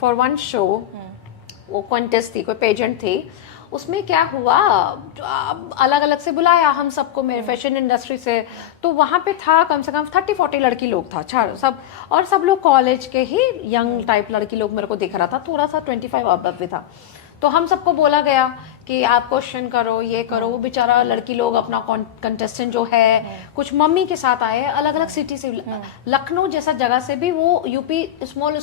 For one show, वो contest थी, कोई पेजेंट थी, उसमें क्या हुआ, अलग अलग से बुलाया हम सबको, मेरे फैशन इंडस्ट्री से, तो वहाँ पे था कम से कम 30-40 लड़की लोग था, सब, और सब लोग कॉलेज के ही यंग टाइप लड़की लोग मेरे को दिख रहा था, थोड़ा सा 25 अबव भी था। तो हम सबको बोला गया कि आप क्वेश्चन करो, ये करो। वो बेचारा लड़की लोग अपना कंटेस्टेंट जो है, कुछ मम्मी के साथ आए, अलग अलग सिटी से, लखनऊ जैसा जगह से भी, वो यूपी स्मॉल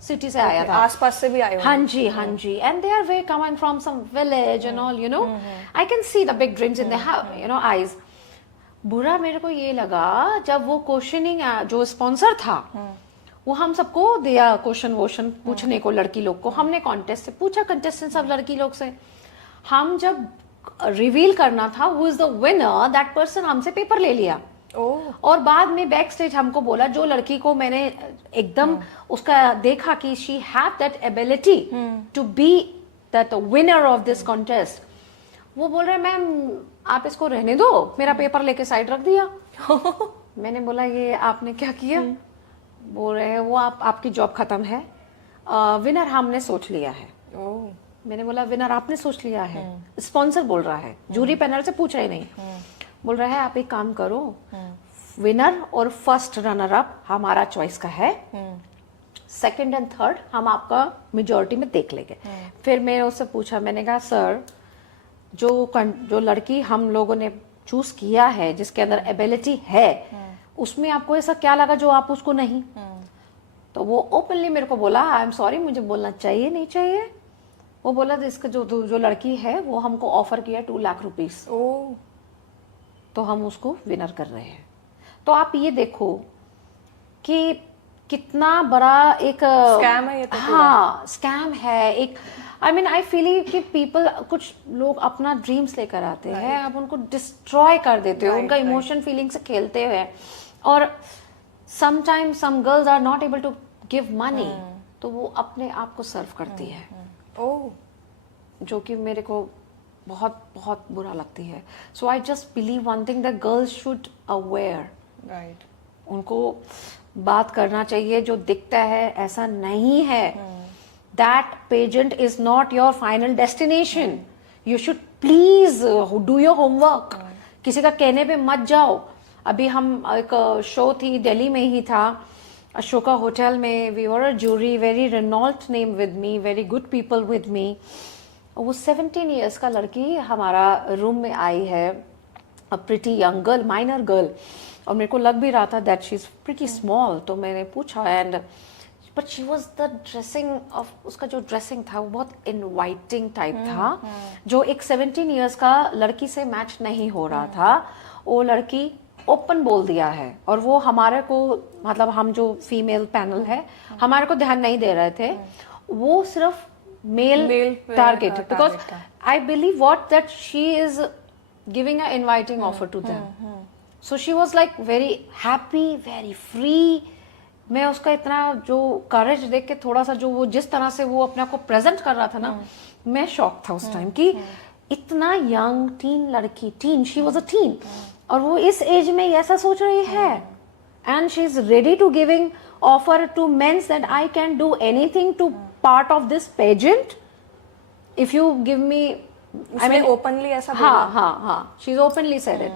सिटी से आया था, आसपास से भी आए हाँ जी, हाँ जी, एंड दे आर वे coming from some village and all, you know, I can see the big dreams in there, you know, eyes. बुरा मेरे को ये लगा जब वो क्वेश्चनिंग जो स्पॉन्सर था, वो हम सबको दिया क्वेश्चन वोशन पूछने को, लड़की लोग को, हमने कॉन्टेस्ट से पूछा, कंटेस्टेंट सब लड़की लोग से, हम जब रिवील करना था who is the winner, that person हमसे पेपर ले लिया। और बाद में बैक स्टेज हमको बोला, जो लड़की को मैंने एकदम उसका देखा कि she have that ability to be that winner of this contest, वो बोल रहे मैम आप इसको रहने दो, मेरा पेपर लेके साइड रख दिया। मैंने बोला ये आपने क्या किया? बोल रहे हैं वो आपकी जॉब खत्म है, विनर हमने सोच लिया है। मैंने बोला विनर आपने सोच लिया है? स्पॉन्सर बोल रहा है, जूरी पैनल से पूछ रहे नहीं। बोल रहा है आप एक काम करो, विनर और फर्स्ट रनर अप हमारा चॉइस का है, सेकंड एंड थर्ड हम आपका मेजॉरिटी में देख लेंगे। फिर मैंने उससे पूछा, मैंने कहा सर जो लड़की हम लोगों ने चूज किया है, जिसके अंदर एबिलिटी है, उसमें आपको ऐसा क्या लगा जो आप उसको नहीं? तो वो ओपनली मेरे को बोला आई एम सॉरी, मुझे बोलना चाहिए नहीं चाहिए। वो बोला इसका जो लड़की है वो हमको ऑफर किया 2 लाख रुपीस, तो हम उसको विनर कर रहे हैं। तो आप ये देखो कि कितना बड़ा एक स्कैम है ये तो। हाँ, स्कैम है एक। आई मीन आई फील कि पीपल, कुछ लोग अपना ड्रीम्स लेकर आते हैं, आप उनको डिस्ट्रॉय कर देते हो, उनका इमोशन फीलिंग से खेलते हुए, और sometimes some girls are not able to give money, तो वो अपने आप को सर्व करती है, जो कि मेरे को बहुत बहुत बुरा लगती है। So I just believe one thing, that girls should aware, right, उनको बात करना चाहिए, जो दिखता है ऐसा नहीं है, that pageant is not your final destination, you should please do your homework, किसी का कहने पे मत जाओ। अभी हम एक शो थी दिल्ली में ही था, अशोका होटल में, we were a jury, very renowned name with me, very good people with me. वो 17 इयर्स का लड़की हमारा रूम में आई है, a pretty young girl, minor girl, और मेरे को लग भी रहा था that she is pretty small. तो मैंने पूछा, and but she was the dressing of, उसका जो ड्रेसिंग था वो बहुत इनवाइटिंग टाइप था, जो एक 17 इयर्स का लड़की से मैच नहीं हो रहा था। वो लड़की ओपन बोल दिया है, और वो हमारे को, मतलब हम जो फीमेल पैनल है, हमारे को ध्यान नहीं दे रहे थे, वो सिर्फ male target, because I believe what that she is giving a inviting offer to them. So she was like very happy, very free. मैं उसका इतना जो करेज देख के, थोड़ा सा जो वो जिस तरह से वो अपने आप को प्रेजेंट कर रहा था ना, मैं शॉक था उस टाइम कि इतना यंग टीन लड़की, teen, she was a teen, और वो इस एज में ऐसा सोच रही है, and she is ready to giving offer to mens that I can do anything to part of this pageant if you give me. I mean openly ऐसा बोला? हाँ, she is openly said it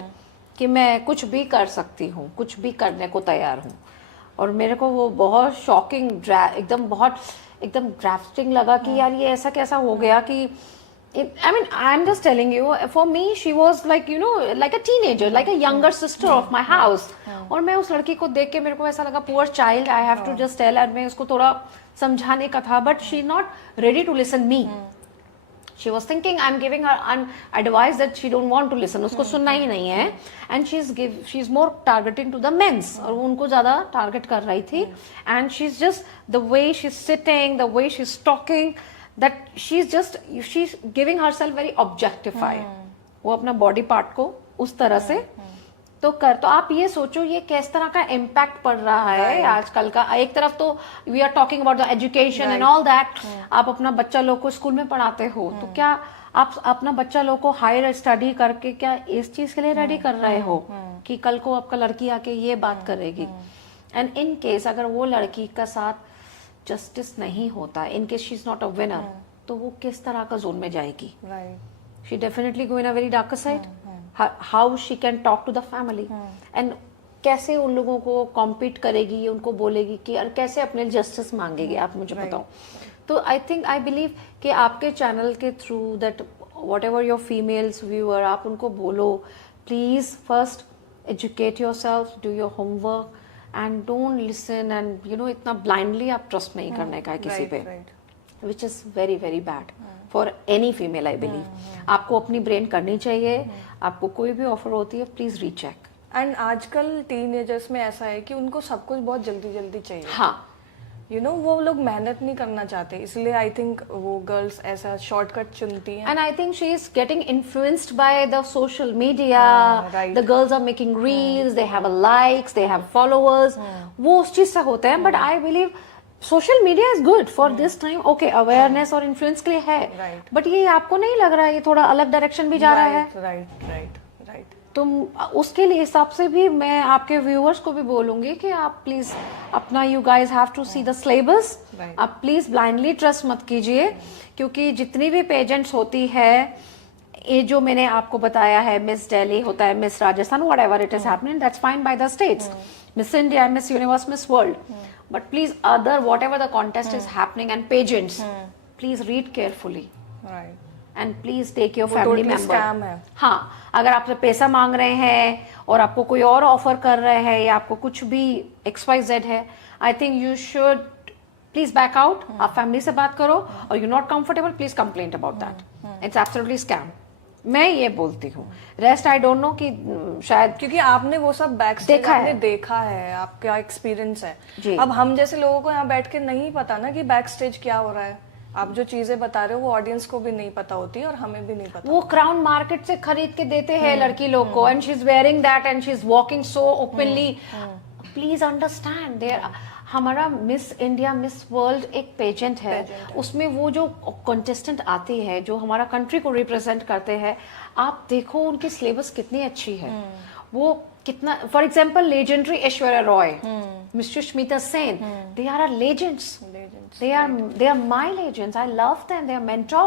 कि मैं कुछ भी कर सकती हूँ, कुछ भी करने को तैयार हूँ। और मेरे को वो बहुत शॉकिंग, एकदम ड्राफ्टिंग लगा कि यार ये ऐसा कैसा हो गया कि, I mean, I'm just telling you, for me, she was like, you know, like a teenager, like a younger sister of my house. और मैं उस लड़की को देख के मेरे को ऐसा लगा, poor child, I have to just tell her, मैं उसको थोड़ा समझाने का था, but she not ready to listen me. She was thinking I'm giving her an advice that she don't want to listen. उसको सुनना ही नहीं है, and she's more targeting to the men's, और वो उनको ज़्यादा target कर रही थी, and she's just the way she's sitting, the way she's talking, that she's giving herself very objectified. वो अपना body part को उस तरह से तो आप ये सोचो ये किस तरह का इम्पैक्ट पड़ रहा है आजकल का। एक तरफ तो we are talking about the education and all that, आप अपना बच्चा लोग को स्कूल में पढ़ाते हो, तो क्या आप अपना बच्चा लोग को हायर स्टडी करके क्या इस चीज के लिए रेडी कर रहे हो कि कल को आपका लड़की आके ये बात करेगी? एंड इन केस अगर वो लड़की का साथ जस्टिस नहीं होता, in case she is not a winner, तो वो किस तरह का जोन में जाएगी? Right she definitely go in a very darker side. How she can talk to the family and कैसे उन लोगों को कॉम्पीट करेगी, उनको बोलेगी कि और कैसे अपने जस्टिस मांगेगी, आप मुझे बताओ. तो आई थिंक आई बिलीव कि आपके चैनल के through that what ever your females viewer, आप उनको बोलो please first educate your self, do your homework and don't listen and you know इतना ब्लाइंडली आप ट्रस्ट नहीं करने का है किसी पे, which is very very bad for any female I believe. आपको अपनी ब्रेन करनी चाहिए, आपको कोई भी ऑफर होती है प्लीज रीचेक. एंड आजकल टीनेजर्स में ऐसा है कि उनको सब कुछ बहुत जल्दी जल्दी चाहिए. हाँ, यू नो वो लोग मेहनत नहीं करना चाहते, इसलिए आई थिंक वो गर्ल्स ऐसा शॉर्टकट चुनती हैं. and I think she is getting influenced by the social media. right. The girls are making reels, they have likes, they have followers. वो उस चीज से होते हैं. But I believe social media is good for this time. Okay, awareness और influence के लिए है. Right. But ये आपको नहीं लग रहा है ये थोड़ा अलग डायरेक्शन भी जा रहा है? राइट. तो उसके लिए हिसाब से भी मैं आपके व्यूअर्स को भी बोलूंगी कि आप प्लीज अपना, you guys have to see the syllabus. आप प्लीज ब्लाइंडली ट्रस्ट मत कीजिए, क्योंकि जितनी भी पेजेंट्स होती है, ये जो मैंने आपको बताया है, मिस दिल्ली होता है, Miss Rajasthan, whatever it is happening, that's fine by the states, Miss India, Miss Universe, Miss World. But please other whatever the contest is happening and pageants, please read carefully and please take your family member. हाँ, अगर आपसे पैसा मांग रहे हैं और आपको कोई और ऑफर कर रहे हैं या आपको कुछ भी XYZ है, I think you should please back out. आप फैमिली से बात करो, और you not comfortable, please complaint about that. It's absolutely scam. मैं ये बोलती हूँ. रेस्ट आई डोंट नो कि शायद क्योंकि आपने वो सब बैक स्टेज आपने देखा है, आपका एक्सपीरियंस है. अब हम जैसे लोगों को यहाँ बैठ के नहीं पता ना कि बैक स्टेज क्या हो रहा है. आप जो चीजें बता रहे हो वो ऑडियंस को भी नहीं पता होती और हमें भी नहीं पता. वो क्राउन मार्केट से खरीद के देते हैं लड़की लोग को, and she is wearing that and she is walking so openly. Please understand, there हमारा मिस इंडिया, मिस वर्ल्ड एक पेजेंट है. उसमें वो जो कंटेस्टेंट आती है जो हमारा कंट्री को रिप्रेजेंट करते हैं, आप देखो उनकी सिलेबस कितनी अच्छी है. वो कितना, for example legendary Aishwarya Rai, Miss Sushmita Sen, they are are legends. They are my legends. I love them. They are mentor.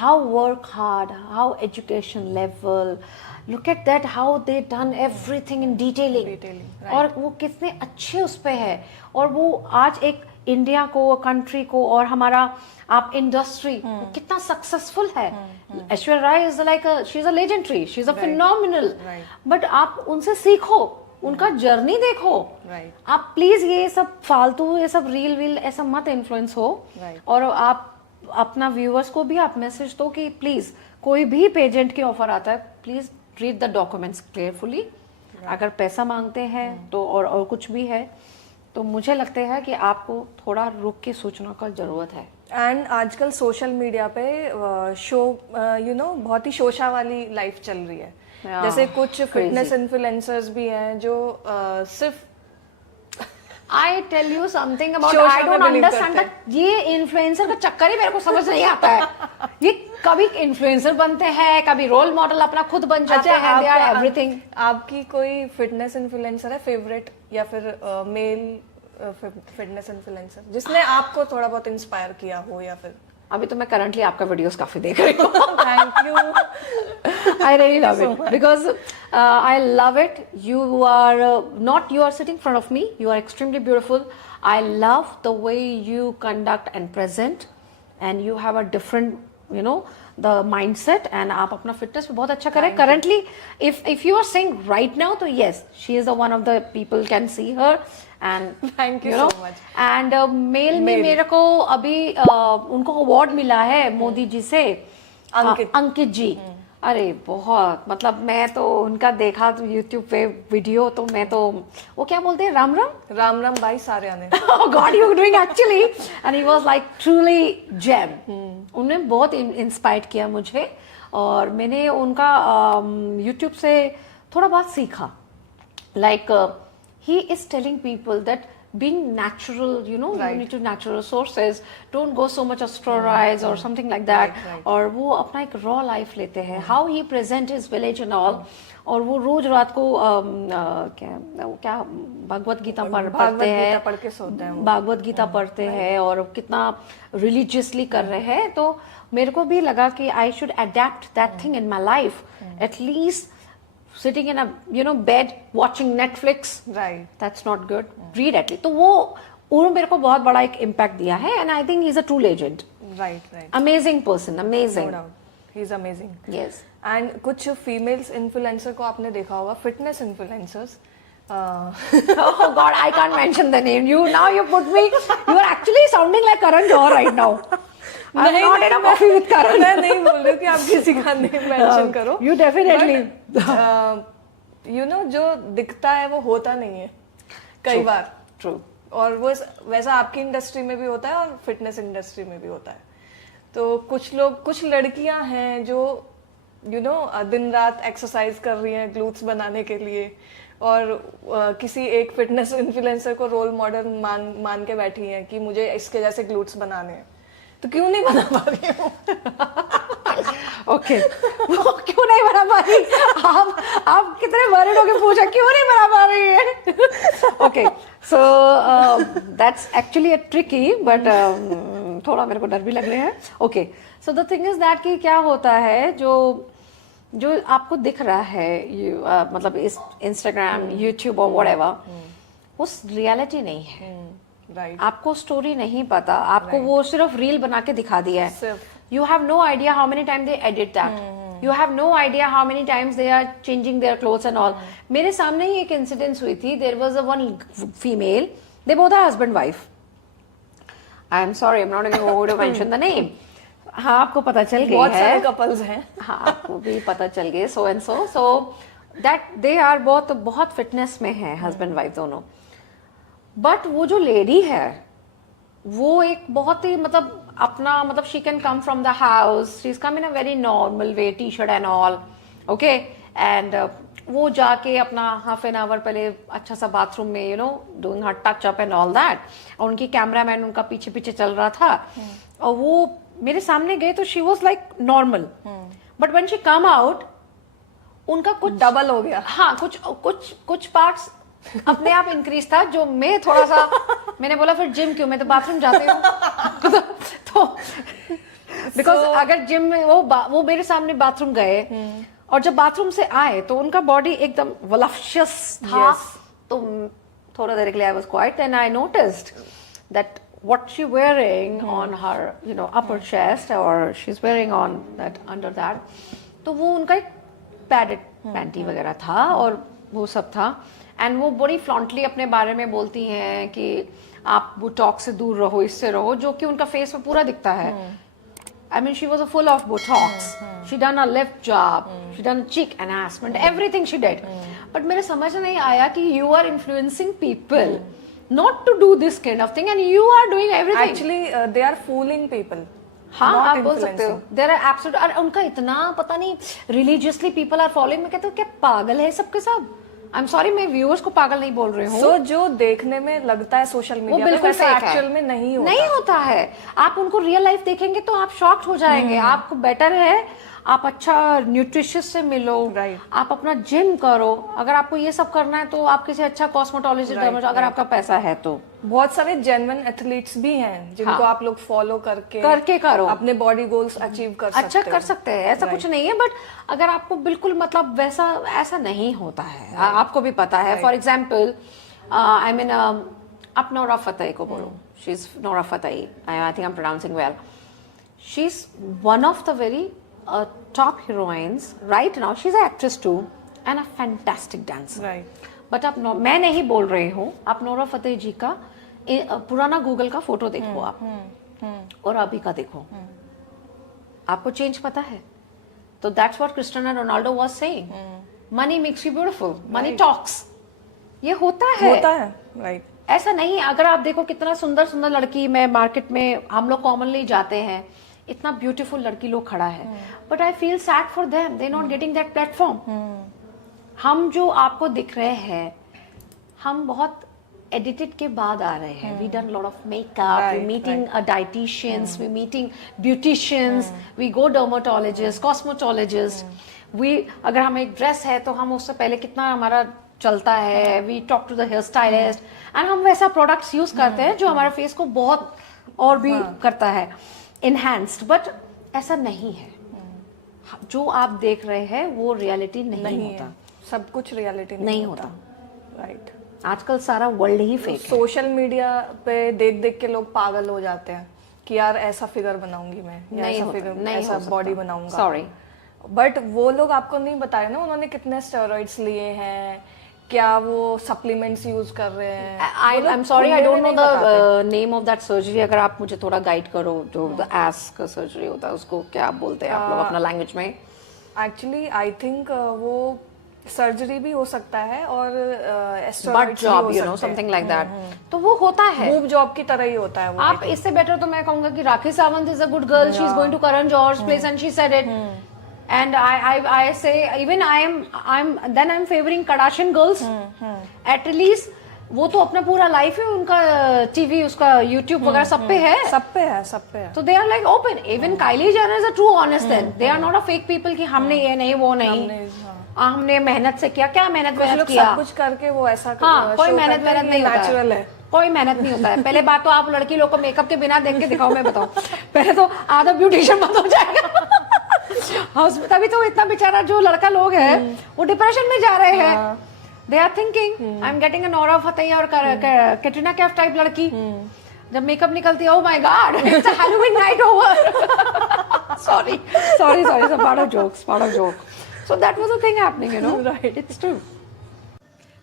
How work hard, how education level. Look at that, how they done everything in detailing. Right. और वो कितने अच्छे उस पे है. और वो आज एक इंडिया को, कंट्री को, और हमारा आप इंडस्ट्री कितना सक्सेसफुल है. Aishwarya Rai is like she is a legendary, she is a phenomenal. But आप उनसे सीखो, उनका जर्नी देखो. आप प्लीज ये सब फालतू, ये सब रील वील ऐसा मत इन्फ्लुएंस हो. और आप अपना व्यूअर्स को भी आप मैसेज दो कि प्लीज कोई भी पेजेंट की ऑफर आता है, please read the documents carefully. अगर पैसा मांगते हैं तो और कुछ भी है, तो मुझे लगता है कि आपको थोड़ा रुक के सोचने का जरूरत है. एंड आजकल सोशल मीडिया पे शो यू नो बहुत ही शोशा वाली लाइफ चल रही है. जैसे कुछ फिटनेस इन्फ्लुएंसर्स भी हैं जो सिर्फ I tell you something about I don't understand that. ये इन्फ्लुएंसर का चक्कर ही मेरे को समझ नहीं आता है. ये कभी इन्फ्लुएंसर बनते हैं, कभी रोल मॉडल अपना खुद बन जाते हैं. They are everything. आपकी कोई फिटनेस इन्फ्लुएंसर है फेवरेट, या फिर मेल फिटनेस इन्फ्लुएंसर जिसने आपको थोड़ा बहुत इंस्पायर किया हो? या फिर अभी तो मैं करंटली आपका वीडियोस काफी देख रही हूँ. Thank you. I really love it because I love it. You are not you are sitting in front of me. You are extremely beautiful. I love the way you conduct and present, and you have a different, you know, the mindset. And आप अपना fitness पे बहुत अच्छा करें. Currently, if you are saying right now, तो yes, she is the one of the people can see her. And thank you so much. And mail में मेरे को अभी उनको अवार्ड मिला है मोदी जी से, अंकित जी. अरे बहुत, मतलब मैं तो उनका देखा तो यूट्यूब पे वीडियो, तो मैं तो वो क्या बोलते हैं, राम राम भाई सारे आने. God you doing actually, and he was like truly gem. उन्होंने बहुत इंस्पायर किया मुझे, और मैंने उनका यूट्यूब से थोड़ा बहुत सीखा. Like he is telling people that being natural, you know, you need to natural sources, don't go so much of steroids or something like that. और वो अपना एक raw life लेते हैं, how he present his village and all. और वो रोज रात को क्या भगवत गीता पढ़ते हैं, पढ़ के सोते हैं, भागवत गीता पढ़ते हैं और कितना रिलीजियसली कर रहे हैं. तो मेरे को भी लगा कि I should adapt that thing in my life, at least sitting in a, you know, bed watching Netflix, right, that's not good. Read at least. तो वो मेरे को बहुत बड़ा एक impact दिया है, and I think he's a true legend. Right. Amazing person, amazing. No doubt, he's amazing. Yes. And कुछ females influencer को आपने देखा होगा, fitness influencers. Oh God, I can't mention the name. You put me. You are actually sounding like Karan Johar right now. I'm not in a coffee with Karan. मैं नहीं बोल रही हूँ कि आप किसी का नेम मेंशन करो. You definitely. You know, जो दिखता है वो होता नहीं है कई बार. True. और वो वैसा आपकी इंडस्ट्री में भी होता है और फिटनेस इंडस्ट्री में भी होता है. तो कुछ लड़कियां हैं जो दिन रात एक्सरसाइज कर रही हैं ग्लूट्स बनाने के लिए, और किसी एक फिटनेस इन्फ्लुएंसर को रोल मॉडल मान के बैठी हैं कि मुझे इसके जैसे ग्लूट्स बनाने हैं. तो क्यों नहीं बना पा रही हूँ? ओके, वो क्यों नहीं बना पा रही? आप कितने वरिड होके पूछा क्यों नहीं बना पा रही है? Okay, so that's actually a tricky, but थोड़ा मेरे को डर भी लग रहे हैं. Okay, so the thing is that कि क्या होता है, जो आपको दिख रहा है, मतलब इस इंस्टाग्राम, यूट्यूब और व्हाटएवर, उस रियलिटी नहीं है. Right. आपको स्टोरी नहीं पता, आपको वो सिर्फ रील बना के दिखा दिया है. You have no idea how many times they edit that. You have no idea how many times they are changing their clothes and all. मेरे सामने ही एक इंसिडेंस हुई थी. There was a one female. They both are husband wife. I am sorry, I'm not going to mention the name. हाँ, आपको पता चल गया है. बहुत सारे कपल्स हैं. हाँ, आपको भी पता चल गए. So and so. So that they are बहुत फिटनेस में हैं, हस्बैंड वाइफ दोनों. बट वो जो लेडी है वो एक बहुत ही मतलब she can come from the house, she is come in a very normal way, T shirt and all, okay, and वो जाके अपना हाफ एन आवर पहले अच्छा सा बाथरूम में doing her touch up and all that, और उनकी cameraman उनका पीछे पीछे चल रहा था, और वो मेरे सामने गए तो she was like normal, but when she come out उनका कुछ डबल हो गया. हाँ, कुछ पार्ट्स अपने आप इंक्रीज था, जो मैं थोड़ा सा मैंने बोला फिर जिम क्यों, मैं तो बाथरूम जाती हूँ. तो बिकॉज अगर जिम में वो मेरे सामने बाथरूम गए और जब बाथरूम से आए तो उनका बॉडी एकदम वॉलफियस था. तो थोड़ा देर के लिए I was quite, and I noticed that what she wearing on her upper chest, or she's wearing on that under that, तो वो उनका एक पैडेड पैंटी वगैरह था और वो सब था. एंड वो बड़ी फ्लॉन्टली अपने बारे में बोलती हैं कि आप बोटॉक्स से दूर रहो, इससे रहो, जो कि उनका फेस में पूरा दिखता है. I mean, she was full of Botox. She done a lip job. She done cheek enhancement. Everything she did. But मेरे समझ नहीं आया कि you are influencing people not to do this kind of thing, and you are doing everything. Actually, they are fooling people. हाँ, आप बोल सकते हो. There are absolute. और उनका इतना पता नहीं religiously people are following. मैं कहती हूँ क्या पागल है सबके सब. I'm sorry, मैं व्यूअर्स को पागल नहीं बोल रही हूँ. So, जो देखने में लगता है सोशल मीडिया पे, वैसे एक्चुअल में नहीं होता है. आप उनको रियल लाइफ देखेंगे तो आप शॉक्ड हो जाएंगे. आपको बेटर है आप अच्छा न्यूट्रिशियस से मिलो, आप अपना जिम करो. अगर आपको ये सब करना है तो आप किसी अच्छा कॉस्मेटोलॉजिस्ट, अगर आपका पैसा है तो. बहुत सारे जेन्युइन एथलीट्स भी हैं जिनको आप लोग फॉलो करके करो, अपने बॉडी गोल्स अचीव कर सकते अच्छा कर सकते हैं. ऐसा कुछ नहीं है, बट अगर आपको बिल्कुल मतलब वैसा ऐसा नहीं होता है, आपको भी पता है. फॉर एग्जाम्पल आई मीन आप नोरा फतेही को बोलो. She is Nora Fatehi, I think I am pronouncing well. She is one of the very top heroines right now. She's an actress too and a fantastic dancer. Right. But आप मैं नहीं बोल रही हूँ, आप Nora Fatehi जी का पुराना Google का फोटो देखो आप, और अभी का देखो, आपको चेंज पता है. तो that's what Cristiano Ronaldo was saying. Money makes you beautiful. Money talks. ये होता है. Right. ऐसा नहीं. अगर आप देखो कितना सुंदर सुंदर लड़की में मार्केट में हम लोग कॉमनली जाते हैं, इतना ब्यूटीफुल लड़की लोग खड़ा है, but I feel sad for them, they not getting that platform. हम जो आपको दिख रहे हैं, हम बहुत एडिटेड के बाद आ रहे हैं. We done lot of makeup, we meeting dieticians, we meeting beauticians, we go dermatologist, cosmetologist. We अगर हमें एक ड्रेस है तो हम उससे पहले कितना हमारा चलता है, we talk to the hair stylist and हम वैसा प्रोडक्ट्स यूज करते हैं जो हमारे फेस को बहुत और भी करता है इनहैंस्ड. बट ऐसा नहीं है. जो आप देख रहे हैं वो रियलिटी नहीं होता. सब कुछ रियलिटी नहीं होता. राइट. आजकल सारा वर्ल्ड ही फेक है. सोशल मीडिया पे देख देख के लोग पागल हो जाते हैं कि यार ऐसा फिगर बनाऊंगी मैं, या नहीं ऐसा होता, फिगर, नहीं ऐसा हो सकता. बॉडी बनाऊंगा. सॉरी. बट वो लोग आपको नहीं बता रहे ना उन्होंने कितने स्टेरॉइड्स लिए हैं, क्या वो सप्लीमेंट्स यूज कर रहे हैं. I am sorry, I don't know the name of that surgery. अगर आप मुझे थोड़ा गाइड करो, जो द एस का सर्जरी होता है उसको क्या बोलते हैं आप लोग अपना लैंग्वेज में? एक्चुअली आई थिंक वो सर्जरी भी हो सकता है और but job, you know, something like that. तो वो होता है, मूव जॉब की तरह ही होता है वो. आप इससे बेटर तो मैं कहूंगा कि Rakhi Sawant is a good girl. She is going to Karan Johar place and she said it. And I say even I'm favoring Kardashian girls. At least वो तो अपना पूरा लाइफ है उनका, टीवी उसका YouTube वगैरह सब पे है. सब पे है. तो they are like open. Even Kylie Jenner is a true honest then. They are not a fake people कि हमने ये नहीं वो नहीं. हमने मेहनत से किया. क्या मेहनत किया? सब कुछ करके वो ऐसा. हाँ, कोई मेहनत नहीं होता नेचुरल है. कोई मेहनत नहीं होता है. पहले बात तो आप लड़की लोग को मेकअप के बिना देख के दिखाओ. मैं बताऊं, पहले तो आधा ब्यूटिशियन बंद हो जाएगा. तभी तो इतना बेचारा जो लड़का लोग है वो डिप्रेशन में जा रहे हैं. They are thinking I am getting a Nora Fatehi और कैटरीना कैफ टाइप लड़की. जब मेकअप निकलती है, oh my god, it's a Halloween night over. Sorry, part of joke. So that was a thing happening, you know. Right. It's true.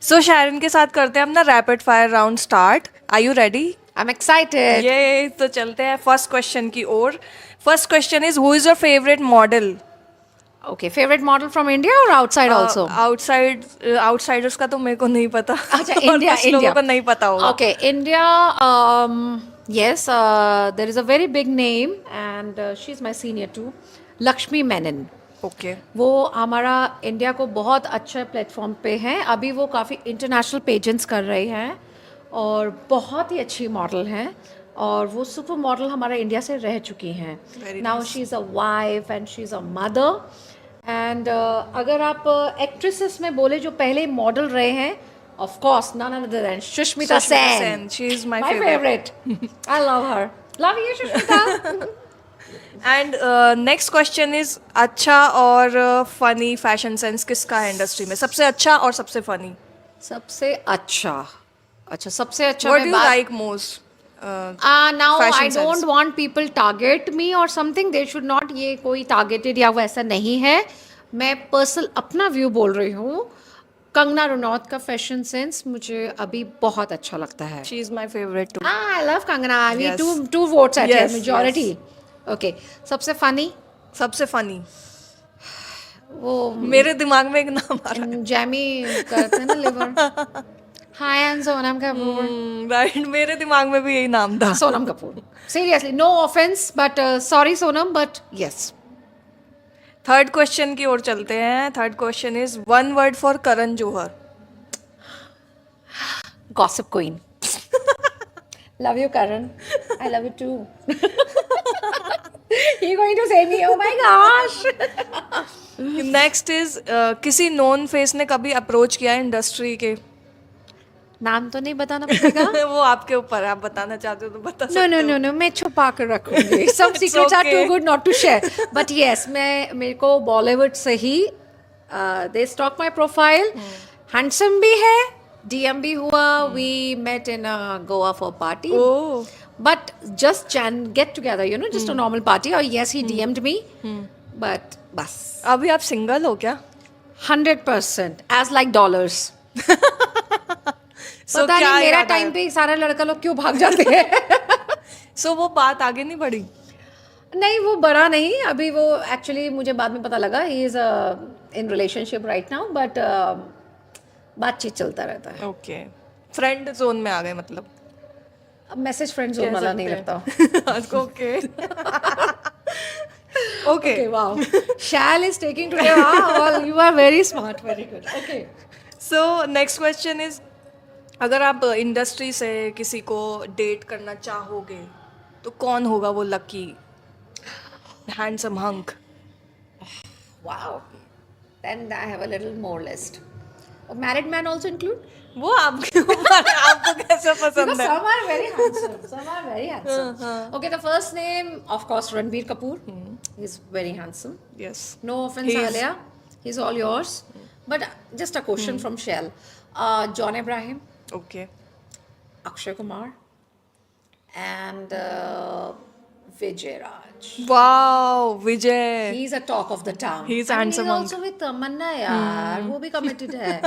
So शायरन के साथ करते हैं अपना rapid fire round start. Are you ready? I'm excited. ये तो चलते हैं फर्स्ट क्वेश्चन की ओर. First question is who is your favourite model? Okay, favorite model from India or outside also? Outsiders का तो मेरे को नहीं पता. अच्छा, और India. कुछ लोगों को नहीं पता होगा. Okay, India. Yes, there is a very big name, and she's my senior too. Lakshmi Menon. Okay. वो हमारा इंडिया को बहुत अच्छे प्लेटफॉर्म पे हैं. अभी वो काफ़ी इंटरनेशनल पेजेंट्स कर रही हैं और बहुत ही अच्छी मॉडल हैं. और वो सुपर मॉडल हमारा इंडिया से रह चुकी हैं. Now she is a wife and she is a mother. And अगर आप एक्ट्रेसेस में बोले जो पहले मॉडल रहे हैं, of course none other than Sushmita Sen. She is my favorite. I love her. Love you, Sushmita. And next question is अच्छा और फनी फैशन सेंस किसका है इंडस्ट्री में? सबसे अच्छा और सबसे फनी. सबसे अच्छा. सबसे अच्छा. What do you like most? Now fashion I don't sense. want people target me or something. They should not. ये कोई targeted या वैसा नहीं है. मैं पर्सनल अपना व्यू बोल रही हूँ. कंगना रनौत का फैशन सेंस मुझे अभी बहुत अच्छा लगता है. She is my favorite too. I love Kangana. I mean, Yes. two votes at Yes, majority. Okay. सबसे funny. सबसे फनी वो मेरे दिमाग में एक नाम आ रहा जैमी करते हैं ना liver. Hi and Sonam Kapoor. है. राइट, मेरे दिमाग में भी यही नाम था. Sonam Kapoor. Seriously, no offense, but sorry Sonam, but yes. Third question की ओर चलते हैं. Third question is one word for Karan Johar. Gossip Queen. Love you, Karan. I love you too. You're going to say me? Oh my gosh. Next is किसी known face ने कभी approach किया industry के? नाम तो नहीं बताना पड़ेगा. वो आपके ऊपर है, आप बताना चाहते हो तो बता सकते No, no, मैं छुपा कर रखूंगी. Some secrets are too good not to share. But yes, मेरे को बॉलीवुड से ही they stalk my profile. Handsome भी है, DM भी हुआ. We met in Goa for party. Oh. But just get together, you know, just a normal party. Or yes, he DM'd me. But बस. अभी आप सिंगल हो क्या? 100%. As like dollars. So पता क्या नहीं मेरा इरादा टाइम है? पे सारे लड़का लोग क्यों भाग जाते हैं. So वो बात आगे नहीं बढ़ी? नहीं, वो बड़ा नहीं. अभी वो एक्चुअली मुझे बाद में पता लगा he is in relationship right now. But बातचीत चलता रहता है. ओके. फ्रेंड जोन में आ गए मतलब. अब मैसेज फ्रेंड जोन वाला नहीं लगता. Okay. Okay. Wow. Shail is taking today. You are very smart. Very good. Okay. So next question is अगर आप इंडस्ट्री से किसी को डेट करना चाहोगे तो कौन होगा वो lucky handsome hunk? Wow. Then I have a little more list. A married man also include? वो आपके ऊपर है, आपको कैसे Because पसंद है? some are very handsome. Some are very handsome. Okay, the first name, of course, Ranbir Kapoor. He's very handsome. Yes. No offense, He's- Alia. He's all yours. But just a question from Shell. John Abraham, Okay. Akshay Kumar, and Vijay Raj. Wow, Vijay. He's a talk of the town. He's And handsome he's also with Tamanna यार, वो भी committed है.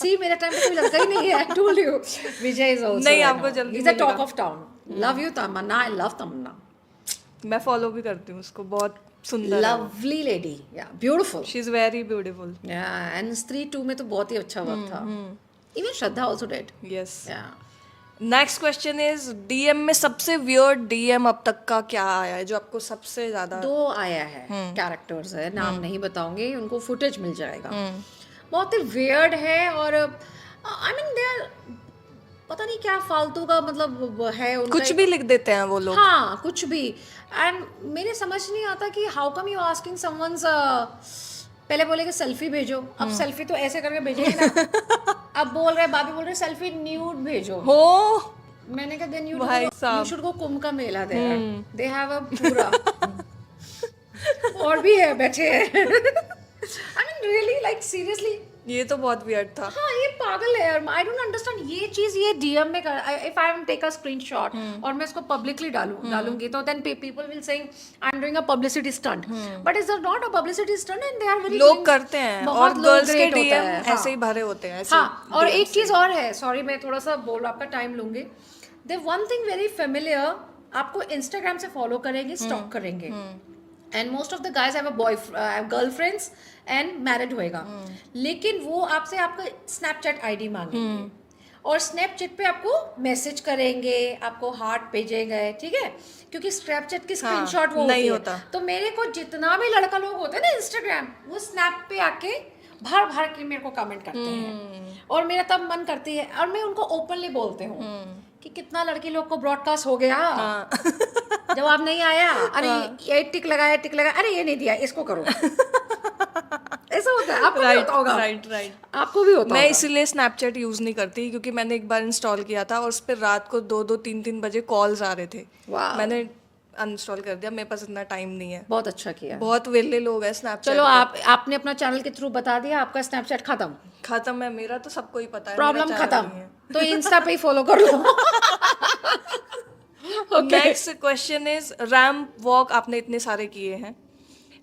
See, मेरे time पे कोई लड़का ही नहीं है. I told you. Vijay is also. नहीं, right आपको now. जल्दी He's a talk मिलेगा. of town. Love you Tamanna. I love Tamanna. मैं फॉलो भी करती हूँ उसको, बहुत सुंदर है. Lovely lady. Yeah, beautiful. She is very beautiful. Yeah, and Stree 2 में तो बहुत ही अच्छा वर्क था. Even Shraddha also did. Yes. Yeah. Next question is DM में सबसे वियर्ड डीएम अब तक का क्या आया है जो आपको सबसे ज्यादा? 2 आया है. कैरेक्टर्स है, नाम नहीं बताऊंगी, उनको फुटेज मिल जाएगा. बहुत ही वियर्ड है और आई मीन दे आर पता नहीं क्या फालतू का मतलब है उनका. कुछ भी लिख देते हैं वो लोग. हाँ, कुछ भी. एंड मेरे समझ नहीं आता कि how come you asking someone's. पहले बोले कि सेल्फी भेजो, अब सेल्फी तो ऐसे करके भेजेंगे ना. अब बोल रहे भाभी बोल रहे सेल्फी न्यूड भेजो. हो मैंने कहा देन भाई यू साहब. शुड गो कुंभ का मेला देयर. दे हैव अ पूरा और भी है बैठे हैं. I mean really like seriously. ये तो बहुत वियर्ड था. हाँ, ये पागल है यार. आई डोंट अंडरस्टैंड ये चीज. ये डीएम में if I am take a screenshot और मैं इसको पब्लिकली डालूंगी तो then people will saying I am doing a publicity stunt. But is not a publicity stunt and they are very लोग करते हैं और गर्ल्स के डीएम हाँ. ऐसे ही भरे होते हैं ऐसे. हाँ, और एक चीज और है. सॉरी मैं थोड़ा सा बोल आपका टाइम लूंगी. दे वन थिंग वेरी फेमिलियर. आपको इंस्टाग्राम से फॉलो करेंगे, स्टॉक करेंगे. And most of the guys have a girlfriends and married होएगा. लेकिन वो आपसे आपका स्नैपचैट आईडी मांगेंगे और स्नैपचैट पे आपको मैसेज करेंगे, आपको हार्ट भेजेंगे. ठीक है, क्योंकि स्नैपचैट की स्क्रीनशॉट वो नहीं होती है. होता. तो मेरे को जितना भी लड़का लोग होते हैं ना इंस्टाग्राम, वो स्नैप पे आके भर भर के मेरे को कमेंट करते हैं और मेरा तब मन करती है और मैं उनको ओपनली बोलते हूँ कि कितना लड़की लोग को ब्रॉडकास्ट हो गया. जवाब नहीं आया, अरे ये टिक लगाया, अरे ये नहीं दिया, इसको करो. ऐसा होता है. आपको भी होता होगा. राइट. आपको भी होता मैं होगा. इसीलिए स्नैपचैट यूज नहीं करती क्योंकि मैंने एक बार इंस्टॉल किया था और उस पर रात को 2-2 3-3 बजे कॉल्स आ रहे थे. Wow. मैंने अनइंस्टॉल कर दिया. मेरे पास इतना टाइम नहीं है. बहुत अच्छा किया. बहुत वेले लोग हैं स्नैपचैट. चलो आपने अपना चैनल के थ्रू बता दिया, आपका स्नैपचैट खत्म. खत्म है मेरा तो सबको ही पता है. प्रॉब्लम खत्म. तो इंस्टा पे ही फॉलो कर लो. Next question is ramp walk आपने इतने सारे किए हैं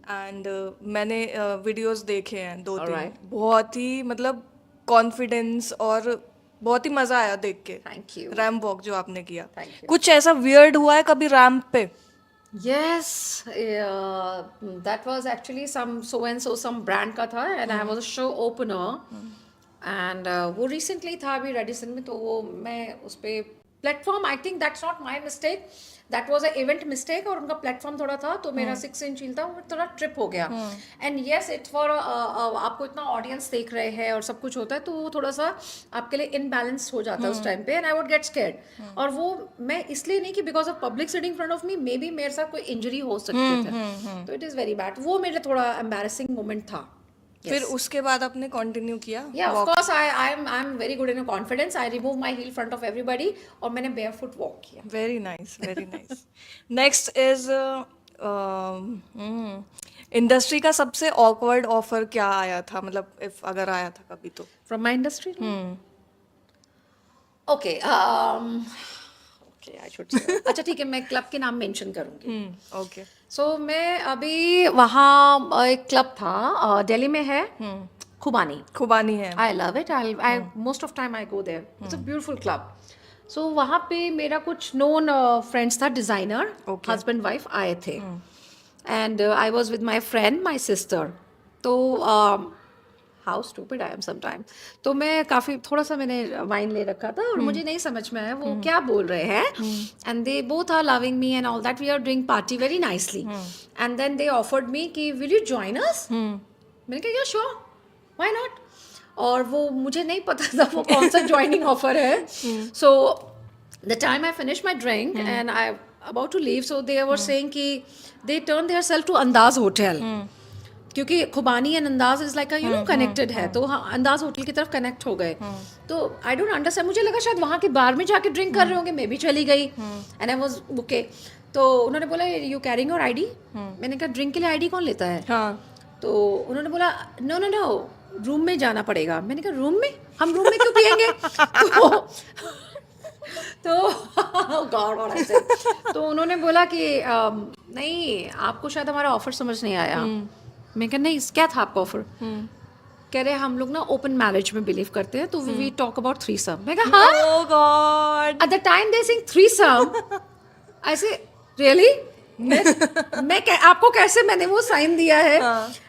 एंड मैंने वीडियोस देखे हैं 2-3. Alright. बहुत ही मतलब कॉन्फिडेंस और बहुत ही मजा आया देख के. Thank you. रैम्प वॉक जो आपने किया. Thank you. कुछ ऐसा वियर्ड हुआ है कभी रैम्प पे? Yes, that was actually some so and so some brand का था and I was a show opener and वो recently था अभी रेडिसन में. तो वो मैं उस पे platform I think that's not my mistake, that was a event mistake और उनका प्लेटफॉर्म थोड़ा था तो मेरा 6 इंच हील था वो थोड़ा ट्रिप हो गया. एंड येस इट्स फॉर आपको इतना ऑडियंस देख रहे हैं और सब कुछ होता है तो वो थोड़ा सा आपके लिए इनबैलेंस हो जाता है उस टाइम पे and I would get scared. और वो मैं इसलिए नहीं कि because of public sitting front of me may be मेरे साथ कोई इंजरी हो सकती थी तो इट इज़ वेरी बैड. वो मेरे थोड़ा एम्बैरेसिंग मोमेंट था. फिर उसके बाद आपने कंटिन्यू किया? Yeah, of course I am very good in confidence. I remove my heel front of everybody और मैंने barefoot walk किया. Very nice, very nice. Next is industry का सबसे awkward ऑफर क्या आया था, मतलब if अगर आया था कभी तो? From my industry? Okay, I should say. अच्छा ठीक है मैं क्लब के नाम मेंशन करूंगी. Okay. सो मैं अभी वहाँ एक क्लब था दिल्ली में है खुबानी है. I love it. I most of time I go there. It's a beautiful club. So वहाँ पे मेरा कुछ नोन फ्रेंड्स था, डिजाइनर, हस्बैंड वाइफ आए थे and I was with my friend my sister. तो how stupid I am sometime. तो मैं काफ़ी थोड़ा सा मैंने वाइन ले रखा था और मुझे नहीं समझ में आया वो क्या बोल रहे हैं and they both are loving me and all that. We are doing party very nicely and then they offered me कि विल यू जॉइन अस. मैंने कहा या श्योर व्हाई नॉट. और वो मुझे नहीं पता था वो कौन सा ज्वाइनिंग ऑफर है. So the time I finish my drink and I about to leave, so they were saying कि they turn their self to Andaz hotel, क्योंकि Khubani and Andaz is like you know connected है, तो हाँ अंदाज होटल की तरफ connect हो गए. तो आई डोंट अंडरस्टैंड, मुझे लगा शायद वहाँ के बार में जाके ड्रिंक कर रहे होंगे, मैं भी चली गई एंड आई वाज ओके. तो उन्होंने बोला यू कैरिंग योर आईडी. मैंने कहा ड्रिंक के लिए आईडी कौन लेता है? तो उन्होंने बोला नो नो नो रूम में जाना पड़ेगा. मैंने कहा रूम में? हम रूम में क्यों पिएंगे? गॉड और ऐसे. तो उन्होंने बोला कि नहीं आपको शायद हमारा ऑफर समझ नहीं आया. मैं कहा नहीं क्या था आपका ऑफर? कह रहे हम लोग ना ओपन मैरिज में बिलीव करते हैं, तो वी टॉक अबाउट थ्रीसम. मैं कहा हाँ. Oh god. At the time they sing threesome, ऐसे रियली मैं आपको कैसे, मैंने वो साइन दिया है.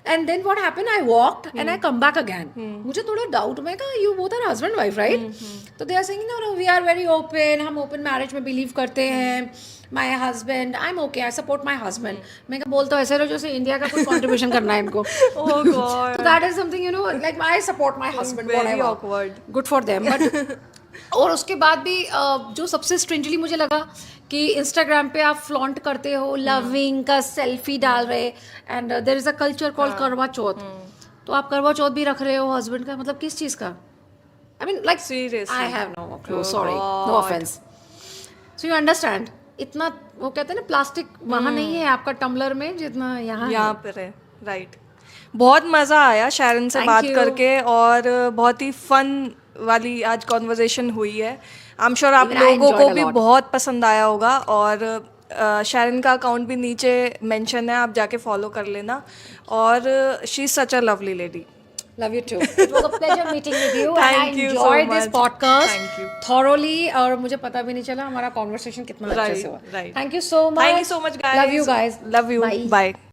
And then what happened, I walked and I come back again. मुझे थोड़ा डाउट, मैं कहा you both are husband wife right? तो they are saying no no we are very open, हम ओपन मैरिज में बिलीव करते हैं. My husband I am okay, I support my husband. मैं क्या बोलता हूँ ऐसे रहो जैसे इंडिया का कुछ कॉन्ट्रीब्यूशन करना है इनको. ओह गॉड. तो that is something you know like I support my husband, very awkward. Good for them. But और उसके बाद भी जो सबसे स्ट्रेंजली मुझे लगा कि इंस्टाग्राम पे आप फ्लॉन्ट करते हो लविंग का सेल्फी डाल रहे, and there is a culture called Karva Chauth. तो आप करवा चौथ भी रख रहे हो हस्बैंड का, मतलब किस चीज़ का? I mean like Seriously. I have no clue, sorry, no offence. So you understand, इतना वो कहते हैं ना प्लास्टिक वहाँ नहीं है आपका टम्बलर में जितना यहाँ पर है. राइट. बहुत मज़ा आया शैरन से बात करके, और बहुत ही फन वाली आज कॉन्वर्जेशन हुई है. आई एम श्योर आप लोगों को भी बहुत पसंद आया होगा. और शैरन का अकाउंट भी नीचे मेंशन है, आप जाके फॉलो कर लेना. और she is such a lovely lady. Love you too. It was a pleasure meeting with you. And I Thank you so enjoyed this much. podcast Thank you. thoroughly. और मुझे पता भी नहीं चला हमारा conversation कितना अच्छे से हुआ. Right. Thank you so much. Thank you so much, guys. Love you guys. Love you. Bye. Bye.